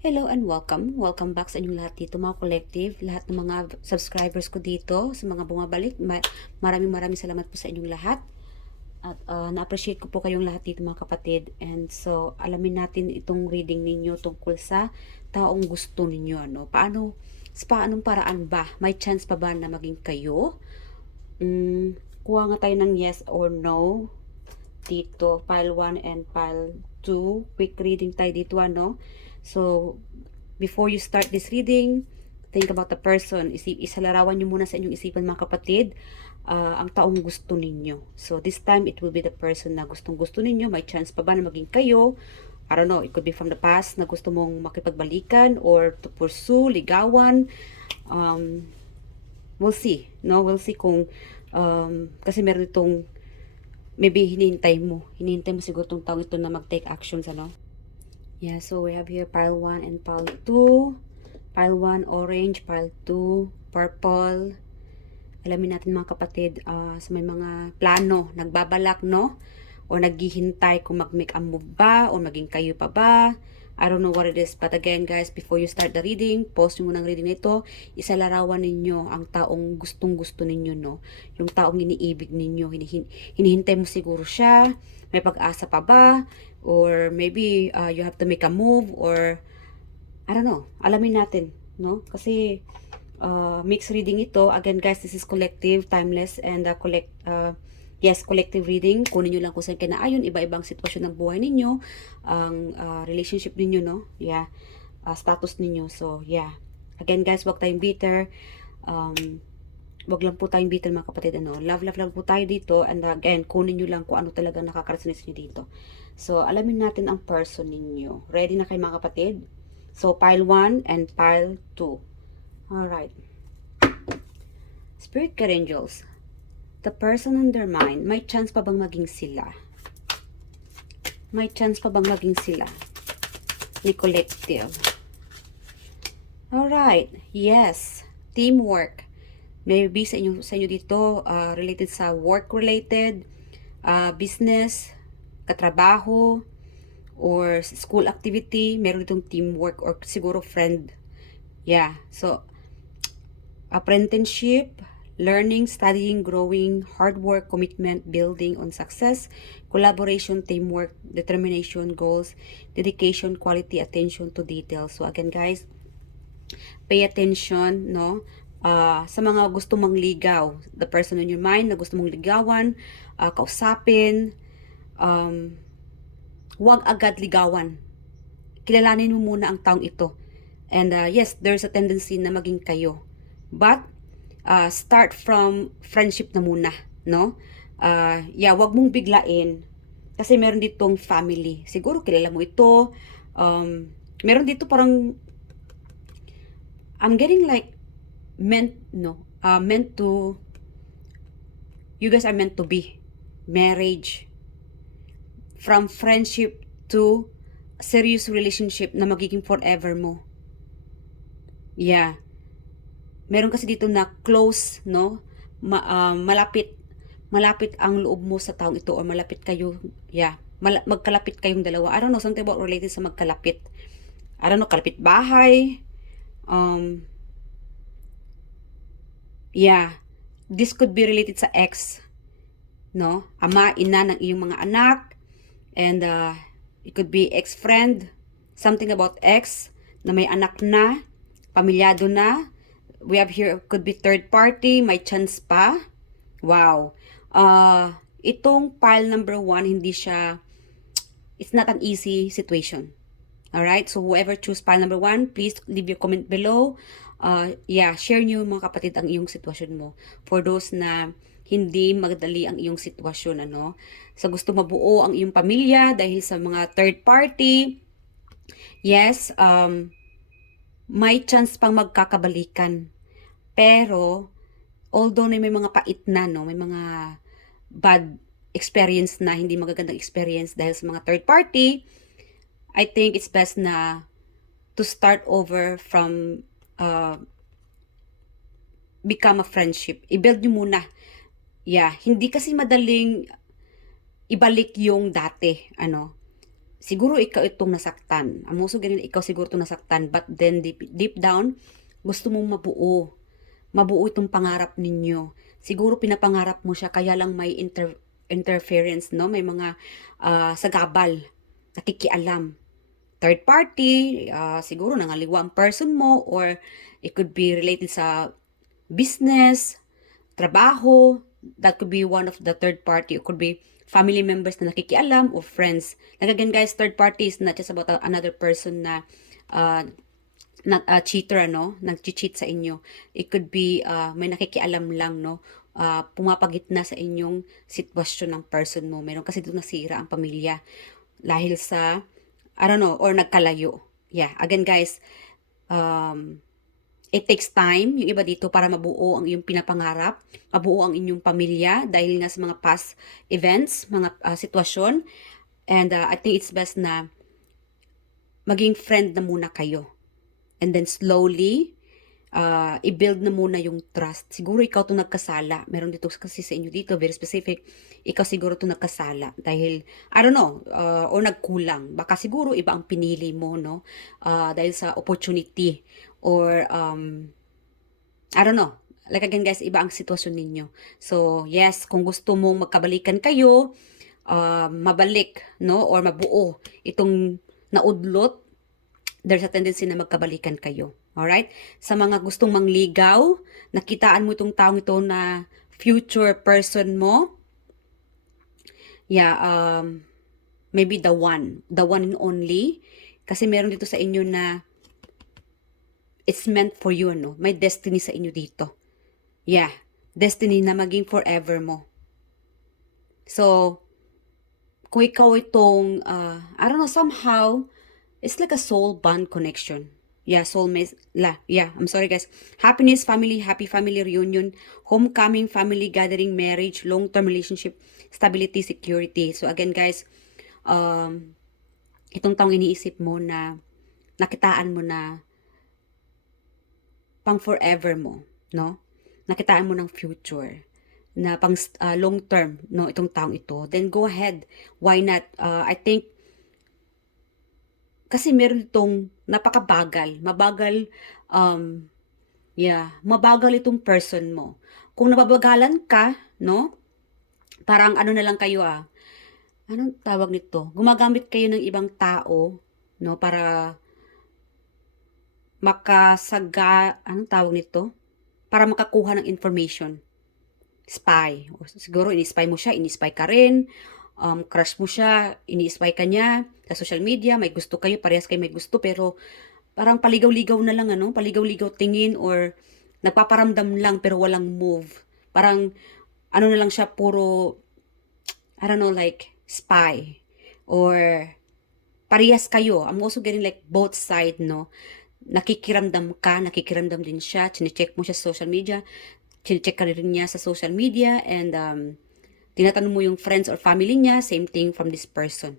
Hello and welcome. Welcome back sa inyong lahat dito mga collective, lahat ng mga subscribers ko dito, sa mga bumabalik. Maraming salamat po sa inyong lahat. At na-appreciate ko po kayong lahat dito mga kapatid. And so, alamin natin itong reading ninyo tungkol sa taong gusto ninyo. Sa paanong paraan ba? May chance pa ba na maging kayo? Kuha nga tayo ng yes or no dito. Pile 1 and pile 2. Quick reading tayo dito, ano? So, before you start this reading, think about the person. Isalarawan nyo muna sa inyong isipan mga kapatid, ang taong gusto ninyo. So, this time, it will be the person na gustong-gusto ninyo. May chance pa ba na maging kayo? I don't know, it could be from the past na gusto mong makipagbalikan or to pursue, ligawan. We'll see. No? We'll see kung, kasi meron itong, maybe hinihintay mo siguro itong taong ito na mag-take actions, ano? Yeah, so we have here pile 1 and pile 2. Pile 1, orange. Pile 2, purple. Alamin natin mga kapatid, sa may mga plano, nagbabalak, no? O naghihintay kung mag-make a move ba, o maging kayo pa ba. I don't know what it is. But again, guys, before you start the reading, pause nyo muna ang reading na ito. Isalarawan ninyo ang taong gustong-gusto ninyo, no? Yung taong iniibig ninyo. Hinihintay mo siguro siya. May pag-asa pa ba? Or maybe you have to make a move, or I don't know. Alamin natin, no? Kasi mixed reading ito. Again, guys, this is collective, timeless, and collective reading. Kunin nyo lang kung saan kinaayon, iba-ibang sitwasyon ng buhay ninyo, ang relationship ninyo, no? Yeah. Status ninyo. So, yeah. Again, guys, wag tayong bitter. Wag lang po tayong bitter mga kapatid, ano. Love lang po tayo dito. And again, kunin nyo lang kung ano talaga nakaka-resonate nyo dito. So, alamin natin ang person ninyo. Ready na kayo mga kapatid? So, pile 1 and pile 2. Alright. Spirit Guide Angels. The person in their mind, may chance pa bang maging sila? May chance pa bang maging sila? Ni collective. Alright. Yes. Teamwork. Maybe sa inyo dito, related sa work-related, business, katrabaho, or school activity, meron itong teamwork or siguro friend. Yeah. So, apprenticeship, learning, studying, growing, hard work, commitment, building on success, collaboration, teamwork, determination, goals, dedication, quality, attention to details. So, again, guys, pay attention, no? Sa mga gusto mong ligaw, the person in your mind na gusto mong ligawan, kausapin, huwag agad ligawan. Kilalanin mo muna ang taong ito. And yes, there's a tendency na maging kayo. But, start from friendship na muna, no? Yeah, huwag mong biglain. Kasi meron ditong family. Siguro kilala mo ito. Meron dito parang, I'm getting like, meant to, you guys are meant to be. Marriage. From friendship to serious relationship na magiging forever mo. Yeah. Meron kasi dito na close, no? Malapit ang loob mo sa taong ito, or malapit kayo. Yeah. Magkalapit kayong dalawa. I don't know, something about related sa magkalapit. I don't know, kalapit bahay. Yeah. This could be related sa ex, no? Ama, ina ng iyong mga anak. And it could be ex-friend, something about ex, na may anak na, pamilyado na. We have here, could be third party, may chance pa. Wow. Itong pile number 1, hindi siya, it's not an easy situation. Alright, so whoever choose pile number 1, please leave your comment below. Yeah, share nyo mga kapatid ang iyong sitwasyon mo. For those na hindi magdali ang iyong sitwasyon, ano. So, gusto mabuo ang iyong pamilya dahil sa mga third party. Yes, may chance pang magkakabalikan. Pero, although na may mga pait na, no, may mga bad experience na, hindi magagandang experience dahil sa mga third party, I think it's best na to start over from become a friendship. I-build nyo muna. Yeah, hindi kasi madaling ibalik yung dati, ano. siguro ikaw itong nasaktan. Ang muso ganun, ikaw siguro itong nasaktan. But then, deep down, gusto mong mabuo. Mabuo itong pangarap ninyo. Siguro pinapangarap mo siya, kaya lang may interference, no? May mga sagabal, nakikialam. Third party, siguro nangaliwa ang person mo, or it could be related sa business, trabaho. That could be one of the third party. It could be family members na nakikialam or friends. Like again guys, third party is not just about another person na cheater, ano, nag-cheat sa inyo. It could be may nakikialam lang, no, pumapagitna sa inyong sitwasyon ng person mo. Meron kasi doon nasira ang pamilya dahil sa, I don't know, or nagkalayo. Yeah, again guys, it takes time, yung iba dito, para mabuo ang iyong pinapangarap, mabuo ang inyong pamilya dahil nga sa mga past events, mga sitwasyon. And I think it's best na maging friend na muna kayo. And then slowly, i-build na muna yung trust. Siguro ikaw itong nagkasala. Meron dito kasi sa inyo dito, very specific. Ikaw siguro itong nagkasala. Dahil, I don't know, or nagkulang. Baka siguro iba ang pinili mo, no? Dahil sa opportunity. Or, I don't know. Like again guys, iba ang sitwasyon ninyo. So, yes, kung gusto mong magkabalikan kayo, mabalik, no? Or mabuo itong naudlot, there's a tendency na magkabalikan kayo. Alright? Sa mga gustong mangligaw, nakitaan mo itong taong ito na future person mo. Yeah, maybe the one and only. Kasi meron dito sa inyo na it's meant for you, no? May destiny sa inyo dito. Yeah, destiny na maging forever mo. So, kung ikaw itong, I don't know, somehow, it's like a soul bond connection. Yeah, soulmate. Yeah, I'm sorry guys. Happiness, family, happy family reunion, homecoming, family gathering, marriage, long-term relationship, stability, security. So again guys, itong taong iniisip mo na nakitaan mo na pang forever mo, no? Nakitaan mo ng future na pang long term, no, itong taong ito. Then go ahead. Why not? I think kasi meron itong napakabagal, mabagal, mabagal itong person mo. Kung nababagalan ka, no, parang ano na lang kayo anong tawag nito? Gumagamit kayo ng ibang tao, no, para anong tawag nito? Para makakuha ng information. Spy. O siguro ini-spy mo siya, ini-spy ka rin. Crush mo siya, ini-spy ka niya sa social media, may gusto kayo, parehas kayo may gusto, pero parang paligaw-ligaw na lang, ano? Paligaw-ligaw tingin, or nagpaparamdam lang pero walang move. Parang ano na lang siya, puro, I don't know, like spy. Or parehas kayo. I'm also getting like both side, no? Nakikiramdam ka, nakikiramdam din siya, chinecheck mo siya sa social media, chinecheck ka rin niya sa social media, and tinatanong mo yung friends or family niya, same thing from this person.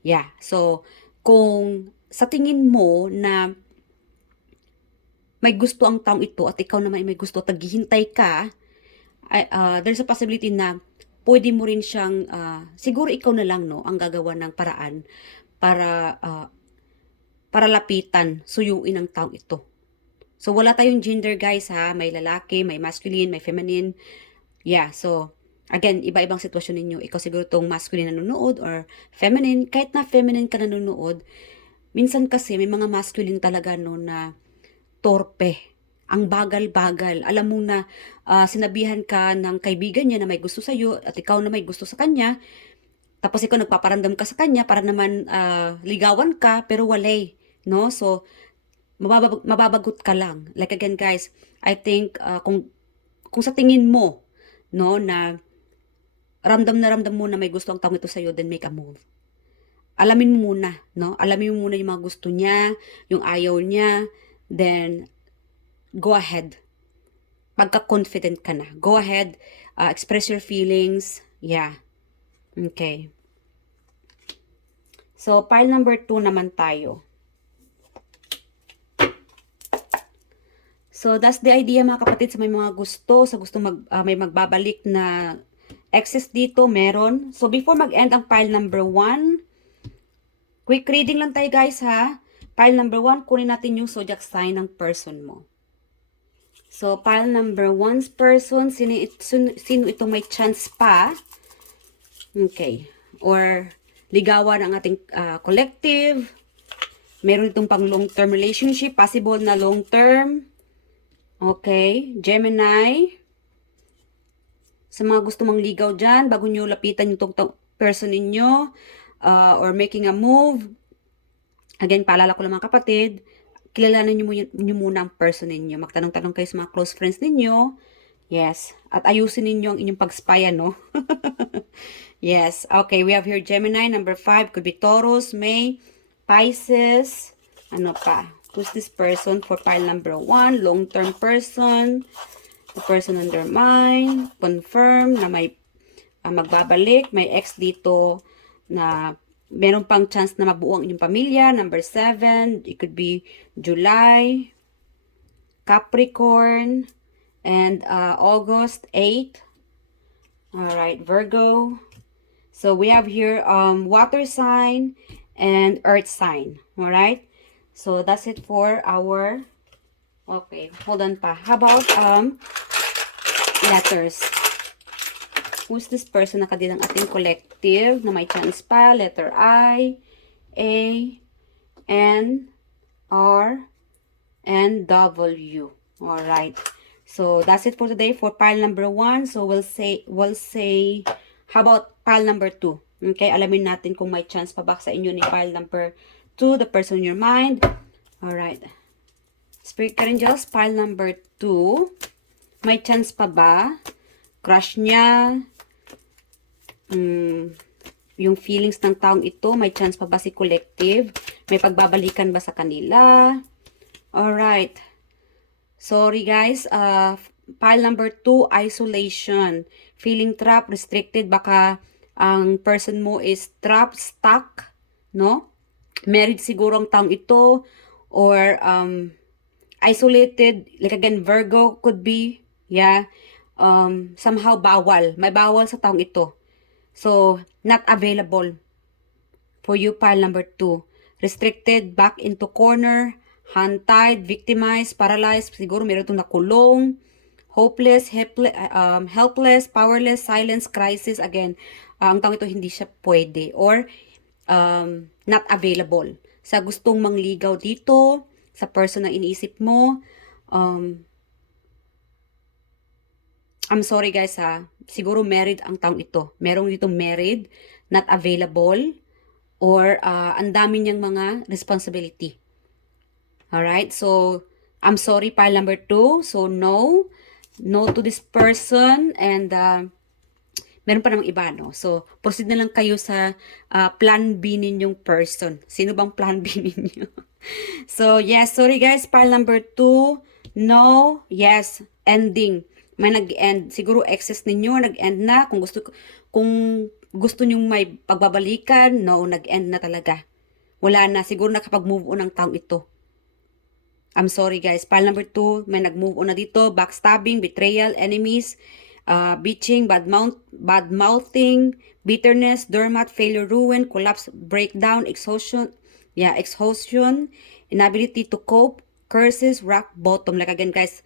Yeah. So, kung sa tingin mo na may gusto ang taong ito at ikaw naman may gusto, taghihintay ka, there's a possibility na pwede mo rin siyang, siguro ikaw na lang, no, ang gagawa ng paraan para lapitan, suyuin ang taong ito. So, wala tayong gender guys ha, may lalaki, may masculine, may feminine. Yeah, so, again, iba-ibang sitwasyon ninyo. Ikaw siguro tong masculine na nanonood or feminine. Kahit na feminine ka nanonood, minsan kasi may mga masculine talaga no na torpe. Ang bagal-bagal. Alam mo na sinabihan ka ng kaibigan niya na may gusto sa'yo at ikaw na may gusto sa kanya. Tapos ikaw nagpaparamdam ka sa kanya para naman ligawan ka pero walay. No? So, mababagot ka lang. Like again guys, I think kung sa tingin mo no na ramdam mo na may gusto ang taong ito sa'yo, then make a move. Alamin mo muna, no? Alamin mo muna yung mga gusto niya, yung ayaw niya, then go ahead. Pagka-confident ka na. Go ahead, express your feelings. Yeah. Okay. So, pile number 2 naman tayo. So, that's the idea mga kapatid, sa may mga gusto, sa gusto may magbabalik na excess dito, meron. So, before mag-end ang pile number 1, Quick reading lang tayo guys ha. Pile number 1, kunin natin yung zodiac sign ng person mo. So, pile number 1's person, sino ito may chance pa? Okay. Or, ligawan ang ating collective. Meron itong pang long-term relationship, possible na long-term. Okay. Gemini. Sa mga gusto mang ligaw dyan, bago nyo lapitan yung person ninyo, or making a move. Again, paalala ko lang mga kapatid, kilalanin nyo muna ang person ninyo. Magtanong-tanong kayo sa mga close friends ninyo. Yes. At ayusin ninyo ang inyong pag-spy, no? Yes. Okay, we have here Gemini. Number 5 could be Taurus, May, Pisces. Ano pa? Who's this person for pile number 1? Long-term person. The person under mine. Confirm na may magbabalik. May ex dito na meron pang chance na mabuo ang inyong pamilya. Number 7. It could be July. Capricorn. And August 8. Alright, Virgo. So we have here water sign and earth sign. Alright? So that's it for our, okay, hold on pa. How about letters? Who's this person na kadilang ating collective na may chance pa? Letter I, A, N, R, and W. Alright. So that's it for today for pile number 1. So we'll say how about pile number 2? Okay, alamin natin kung may chance pa ba sa inyo ni pile number 2, the person in your mind. Alright. Spirit Angels, pile number 2. May chance pa ba? Crush niya. Yung feelings ng taong ito, may chance pa ba si collective? May pagbabalikan ba sa kanila? Alright. Sorry guys, pile number 2, isolation. Feeling trapped, restricted, baka ang person mo is trapped, stuck, no? Married siguro ang taong ito, or isolated, like again, Virgo could be, yeah, somehow bawal. May bawal sa taong ito. So, not available for you, pile number 2. Restricted, back into corner, hand-tied, victimized, paralyzed, siguro meron itong nakulong, hopeless, helpless, powerless, silence, crisis. Again, ang taong ito hindi siya pwede or not available. Sa gustong mangligaw dito, sa person na iniisip mo, I'm sorry guys ha, siguro married ang taong ito. Merong dito married, not available, or ang dami niyang mga responsibility. Alright, so I'm sorry pile number 2. So no to this person, and meron pa namang iba, no? So proceed na lang kayo sa plan B ninyong person. Sino bang plan B ninyo? So yes, sorry guys, pile number 2. No, yes, ending. May nag-end. Siguro excess ninyo, nag-end na. Kung gusto nyong may pagbabalikan, no, nag-end na talaga. Wala na. Siguro nakapag-move on ang taong ito. I'm sorry guys. Pile number 2, may nag-move on na dito. Backstabbing, betrayal, enemies, bitching, bad-mouthing, bitterness, doormat, failure, ruin, collapse, breakdown, exhaustion, inability to cope, curses, rock bottom. Like again guys,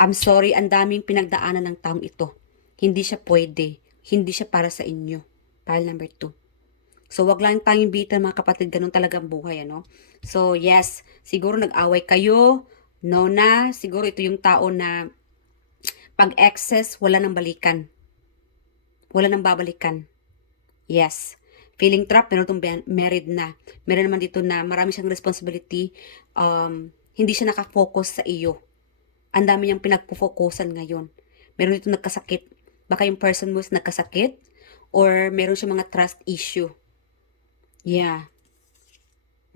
I'm sorry, ang daming pinagdaanan ng taong ito. Hindi siya pwede. Hindi siya para sa inyo. Pile number 2. So, wag lang tayong bitan mga kapatid, ganun talaga ang buhay, ano? So, yes, siguro nag-away kayo, no na, siguro ito yung tao na pag-excess, wala nang balikan. Wala nang babalikan. Yes. Feeling trapped, meron itong married na. Meron naman dito na marami siyang responsibility, hindi siya nakafocus sa iyo. Ang dami niyang pinagpo-focusan ngayon. Meron dito nagkasakit. Baka yung person mo is nagkasakit, or meron siya mga trust issue. Yeah.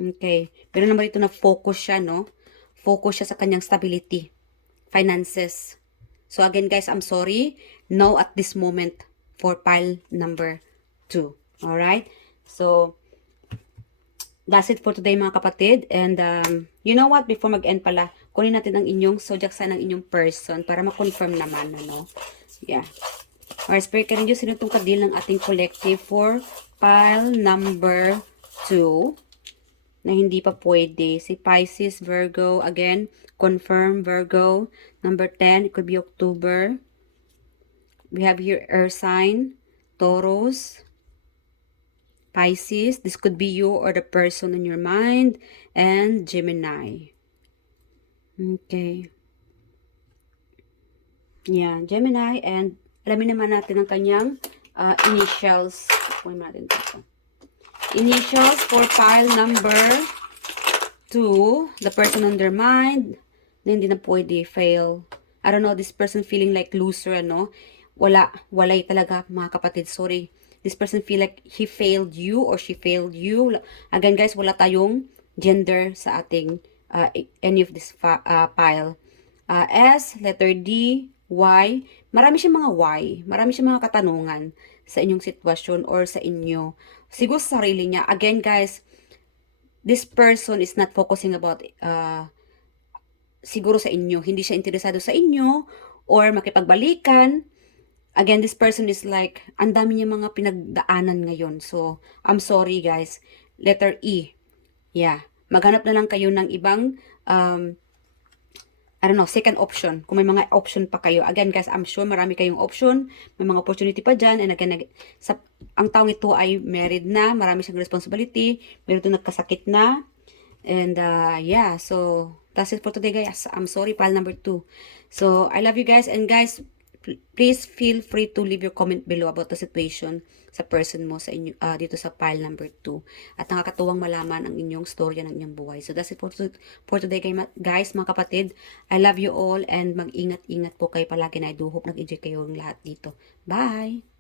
Okay. Pero naman ito na focus siya, no? Focus siya sa kanyang stability. Finances. So again guys, I'm sorry. No at this moment for pile number 2. Alright? So, that's it for today mga kapatid. And you know what? Before mag-end pala, kunin natin ang inyong zodiac sign ng inyong person para ma-confirm naman, ano? Yeah. Alright, Spirit Angels, sino itong kadil ng ating collective for pile number 2? na hindi pa pwede. Si Pisces, Virgo, again, confirm Virgo. Number 10, it could be October. We have here Earth sign, Taurus, Pisces. This could be you or the person in your mind. And Gemini. Okay. Yan, Gemini. And alamin naman natin ang kanyang initials. Kunin natin dito. Initials for pile number 2. The person on their mind. Na hindi na pwede. Fail. I don't know, this person feeling like loser, ano? Walay talaga, mga kapatid. Sorry. This person feel like he failed you or she failed you. Again, guys, wala tayong gender sa ating any of this pile. S, letter D, Y. Marami siyang mga Y. Marami siyang mga katanungan sa inyong sitwasyon or sa inyo. Siguro sa sarili niya. Again, guys, this person is not focusing about siguro sa inyo. Hindi siya interesado sa inyo or makipagbalikan. Again, this person is like, ang dami niya mga pinagdaanan ngayon. So, I'm sorry guys. Letter E. Yeah. Maghanap na lang kayo ng ibang, I don't know, second option. Kung may mga option pa kayo. Again guys, I'm sure marami kayong option. May mga opportunity pa dyan. And again, ang taong ito ay married na. Marami siyang responsibility. Meron ito nagkasakit na. And yeah, so that's it for today guys. I'm sorry, pile number 2. So, I love you guys. And guys, please feel free to leave your comment below about the situation sa person mo sa inyo, dito sa pile number 2. At nakakatuwang malaman ang inyong storya ng inyong buhay. So that's it for today guys, mga kapatid. I love you all and mag-ingat-ingat po kayo palagi na I do hope nag-enjoy kayo lahat dito. Bye!